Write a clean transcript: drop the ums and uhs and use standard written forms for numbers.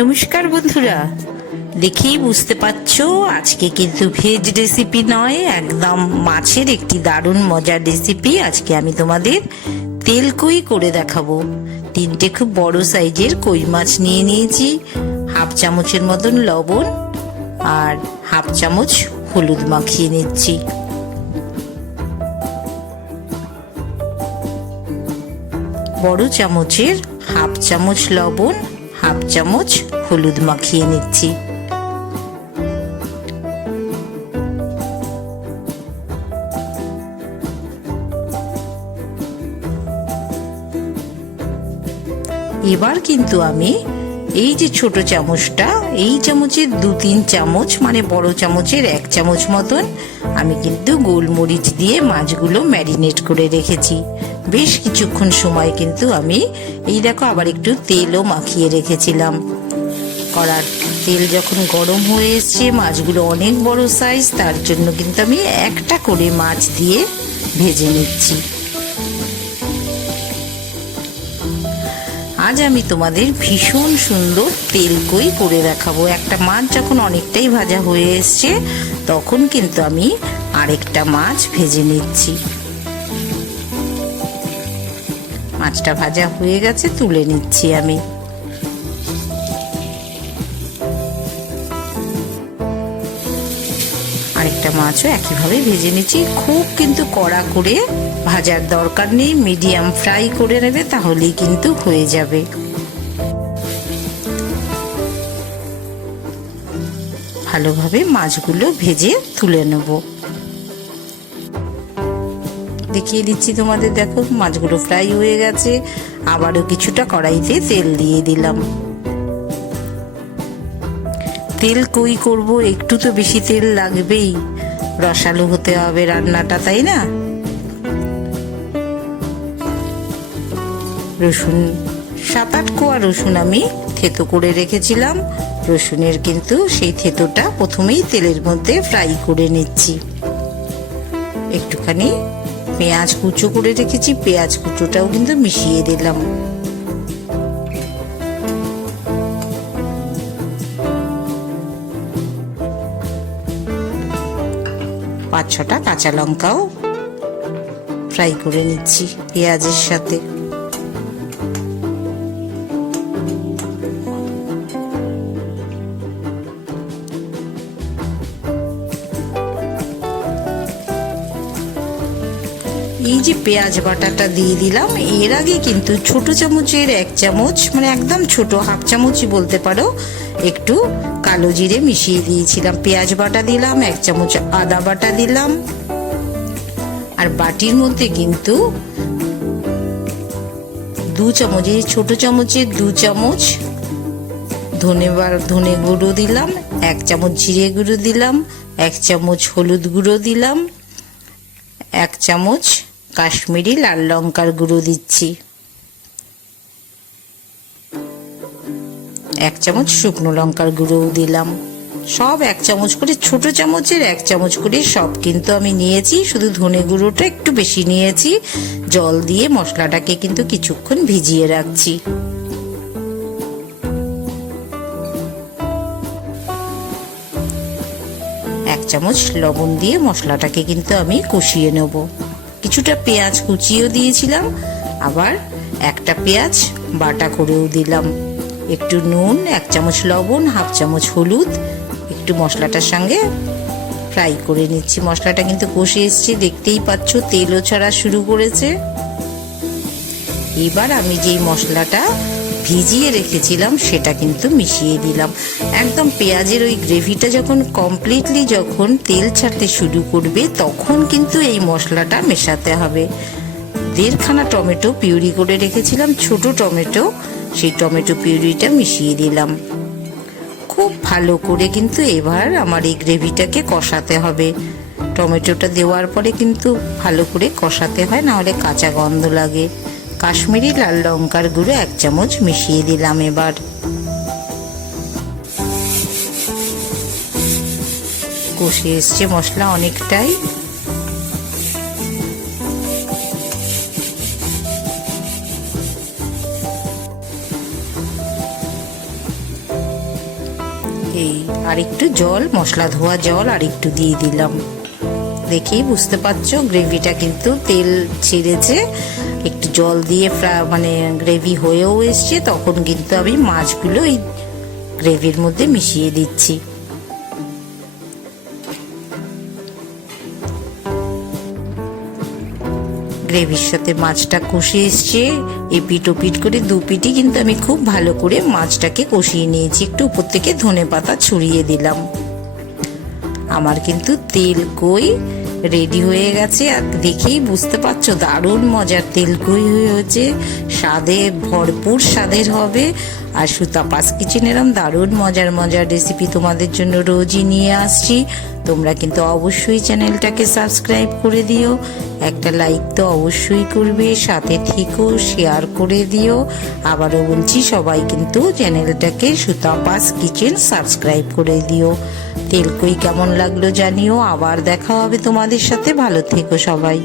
নমস্কার বন্ধুরা, দেখেই বুঝতে পারছো আজকে কিন্তু ভেজ রেসিপি নয়, একদম মাছের একটি দারুণ মজার রেসিপি। আজকে আমি তোমাদের তেল কই করে দেখাবো। তিনটে খুব বড় সাইজের কই মাছ নিয়ে নিয়েছি, হাফ চামচের মতন লবণ আর হাফ চামচ হলুদ মাখিয়ে নিচ্ছি। বড় চামচের হাফ চামচ লবণ, হাফ চামচ হলুদ মাখিয়ে নিচ্ছি। এবার কিন্তু আমি এই যে ছোট চামচটা, এই চামচের 2-3 চামচ মানে বড় চামচের 1 চামচ মতন আমি কিন্তু গোলমরিচ দিয়ে মাছগুলো ম্যারিনেট করে রেখেছি। বেশ কিছুক্ষণ সময় কিন্তু আমি এই দেখো আবার একটু তেলও মাখিয়ে রেখেছিলাম। কড়ার তেল যখন গরম হয়ে এসছে, মাছগুলো অনেক বড় সাইজ, তার জন্য কিন্তু আমি একটা করে মাছ দিয়ে ভেজে নিচ্ছি। আজ আমি তোমাদের ভীষণ সুন্দর তেল কই করে দেখাবো। একটা মাছ যখন অনেকটাই ভাজা হয়ে এসছে, তখন কিন্তু আমি আরেকটা মাছ ভেজে নিচ্ছি। মাছটা ভাজা হয়ে গেছে, তুলে নিচ্ছি আমি। আরেকটা মাছও একইভাবে ভেজে নিচ্ছি। খুব কিন্তু কড়া করে ভাজার দরকার নেই, মিডিয়াম ফ্রাই করে নেবে, তাহলেই কিন্তু হয়ে যাবে। ভালোভাবে মাছগুলো ভেজে তুলে নেব। দেখিয়ে দিচ্ছি তোমাদের, দেখো মাছগুলো ফ্রাই হয়ে গেছে। আবারও কিছুটা কড়াইতে তেল দিয়ে দিলাম। তেল কই করব, একটু তো বেশি তেল লাগবেই, রসালো হতে হবে রান্নাটা, তাই না? রসুন 7-8 কোয়া রসুন আমি থেতো করে রেখেছিলাম। রসুনের কিন্তু সেই থেতোটা প্রথমেই তেলের মধ্যে ফ্রাই করে নিচ্ছি। একটুখানি পেঁয়াজ কুচো করে রেখেছি, পেঁয়াজ কুচোটাও কিন্তু মিশিয়ে দিলাম। পাঁচ ছটা কাঁচা লঙ্কাও ফ্রাই করে নিচ্ছি পেঁয়াজের সাথে। এই যে পেঁয়াজ বাটাটা দিয়ে দিলাম, এর আগে কিন্তু ছোট চামচের 1 চামচ মানে একদম ছোট হাফ চামচই বলতে পারো, একটু কালো জিরে মিশিয়ে দিয়েছিলাম। পেঁয়াজ বাটা দিলাম, 1 চামচ আদা বাটা দিলাম, আর বাটির মধ্যে কিন্তু 2 চামচ, এই ছোট চামচের 2 চামচ ধনে গুঁড়ো দিলাম, 1 চামচ জিরে গুঁড়ো দিলাম, 1 চামচ হলুদ গুঁড়ো দিলাম, 1 চামচ কাশ্মীরি লাল লঙ্কার গুঁড়ো দিচ্ছি, 1 চামচ শুকনো লঙ্কার গুঁড়োও দিলাম। সব 1 চামচ করে, ছোট চামচের 1 চামচ করে সব কিন্তু আমি নিয়েছি। শুধু ধনে গুঁড়োটা একটু বেশি নিয়েছি। জল দিয়ে মশলাটাকে কিন্তু কিছুক্ষণ ভিজিয়ে রাখছি। এক চামচ লবণ দিয়ে মশলাটাকে কিন্তু আমি কষিয়ে নেব। কিছুটা পেঁয়াজ কুচিয়েও দিয়েছিলাম, আবার একটা পেঁয়াজ বাটা করেও দিলাম। একটু নুন, 1 চামচ লবণ, হাফ চামচ হলুদ, একটু মশলাটার সঙ্গে ফ্রাই করে নিচ্ছি। মশলাটা কিন্তু কষে এসছে, দেখতেই পাচ্ছ তেলও ছাড়া শুরু করেছে। এবার আমি যেই মশলাটা ভিজিয়ে রেখেছিলাম সেটা কিন্তু মিশিয়ে দিলাম। একদম পেঁয়াজের ওই গ্রেভিটা যখন কমপ্লিটলি যখন তেল ছাড়তে শুরু করবে, তখন কিন্তু এই মশলাটা মেশাতে হবে। 1.5 খানা টমেটো পিউরি করে রেখেছিলাম, ছোট টমেটো, সেই টমেটো পিউরিটা মিশিয়ে দিলাম। খুব ভালো করে কিন্তু এবার আমার এই গ্রেভিটাকে কষাতে হবে। টমেটোটা দেওয়ার পরে কিন্তু ভালো করে কষাতে হয়, না হলে কাঁচা গন্ধ লাগে। কাশ্মীরি লাল লঙ্কার গুঁড়ো 1 চামচ মিশিয়ে দিলাম। এবার কষে এসছে মশলা অনেকটাই। এই আর একটু জল, মশলা ধোয়া জল আর একটু দিয়ে দিলাম। দেখেই বুঝতে পারছো গ্রেভিটা কিন্তু তেল ছেড়েছে, একটু জল দিয়ে মানে গ্রেভি হয়েও এসছে। তখন কিন্তু আমি মাছগুলো এই গ্রেভির মধ্যে মিশিয়ে দিচ্ছি। গ্রেভির সাথে মাছটা কষে এসছে, এপিট ওপিট করে দু পিটি কিন্তু আমি খুব ভালো করে মাছটাকে কষিয়ে নিয়েছি। একটু উপর থেকে ধনেপাতা ছড়িয়ে দিলাম। আমার কিন্তু তেল কই রেডি হয়ে গেছে। আর দেখেই বুঝতে পারছো দারুণ মজার তেল কই হয়েছে, স্বাদে ভরপুর স্বাদের হবে। আর সুতাপাস কিচেন এরম দারুণ মজার মজার রেসিপি তোমাদের জন্য রোজই নিয়ে আসছি। তোমরা কিন্তু অবশ্যই চ্যানেলটাকে সাবস্ক্রাইব করে দিও, একটা লাইক তো অবশ্যই করবে, সাথে থেকেও শেয়ার করে দিও। আবারও বলছি সবাই কিন্তু চ্যানেলটাকে সুতাপাস কিচেন সাবস্ক্রাইব করে দিও। তেলকই কেমন লাগলো জানিও। আবার দেখা হবে তোমাদের সাথে, ভালো থেকো সবাই।